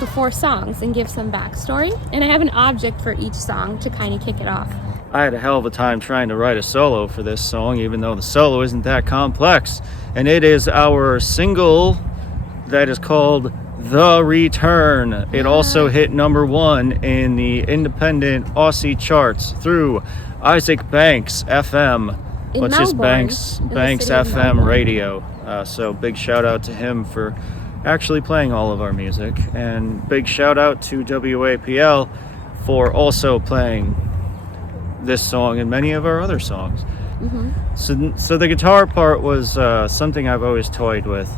the 4 songs and give some backstory. And I have an object for each song to kind of kick it off. I had a hell of a time trying to write a solo for this song, even though the solo isn't that complex. And it is our single that is called The Return. It also hit #1 in the independent Aussie charts through Isaac Banks FM, which is Banks FM radio. So big shout out to him for actually playing all of our music. And big shout out to WAPL for also playing this song and many of our other songs. So the guitar part was something I've always toyed with.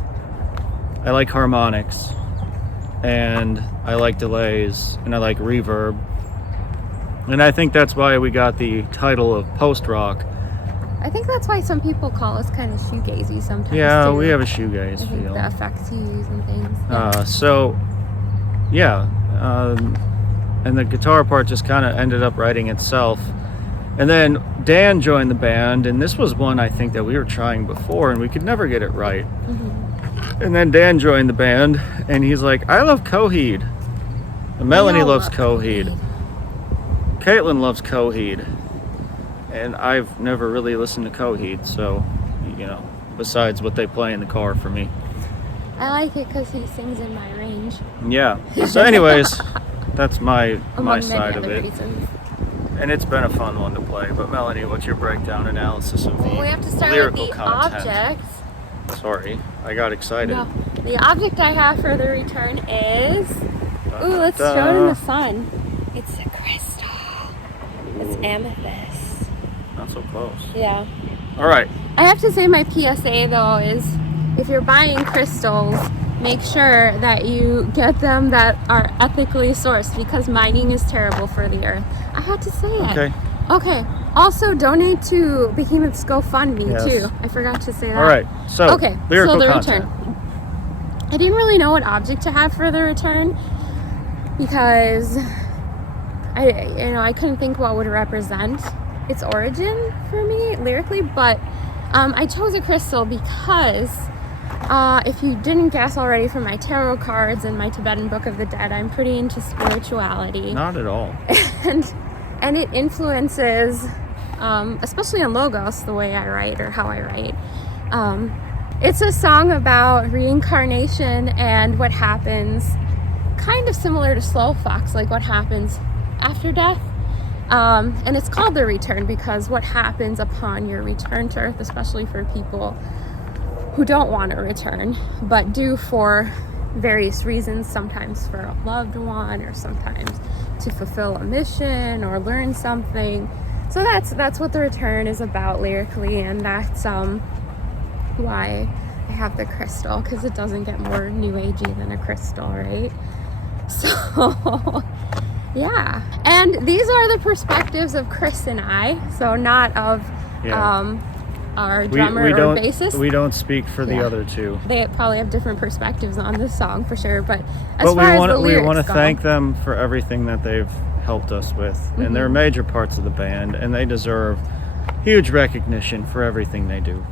I like harmonics, and I like delays, and I like reverb, and I think that's why we got the title of post-rock. I think that's why some people call us kind of shoegazy sometimes. Yeah, too. we have a shoegaze feel. The effects you use and things. And the guitar part just kind of ended up writing itself. And then Dan joined the band, and this was one I think that we were trying before, and we could never get it right. And then Dan joined the band, and he's like, I love Coheed. And Melanie loves Coheed. Caitlin loves Coheed. And I've never really listened to Coheed, so, you know, besides what they play in the car for me. I like it because he sings in my range. Yeah. So anyways, that's my Among side many of other it. reasons. And it's been a fun one to play. But Melanie, what's your breakdown analysis of the We have to start lyrical with the content? objects. Sorry, I got excited. No. The object I have for the return is... Ooh, let's show it in the sun. It's a crystal. It's amethyst. Not so close. Yeah. All right. I have to say my PSA though is if you're buying crystals, make sure that you get them that are ethically sourced because mining is terrible for the earth. I had to say it. Okay. Also, donate to Behemoth's GoFundMe too. I forgot to say that. All right. So, lyrical the content. return. I didn't really know what object to have for the return because I couldn't think what would represent its origin for me lyrically, but I chose a crystal because if you didn't guess already from my tarot cards and my Tibetan Book of the Dead, I'm pretty into spirituality. Not at all. And it influences, especially on Logos, the way I write or how I write. It's a song about reincarnation and what happens, kind of similar to Slow Fox, like what happens after death. And it's called The Return because what happens upon your return to Earth, especially for people who don't want to return, but do for various reasons, sometimes for a loved one or sometimes to fulfill a mission or learn something. So that's what The Return is about lyrically, and that's why I have the crystal, because it doesn't get more new agey than a crystal, right? So yeah, and these are the perspectives of Chris and I, so not of our drummer or bassist. We don't speak for the other two. They probably have different perspectives on this song for sure, but as far as the lyrics we want to go, thank them for everything that they've helped us with, and they're major parts of the band, and they deserve huge recognition for everything they do.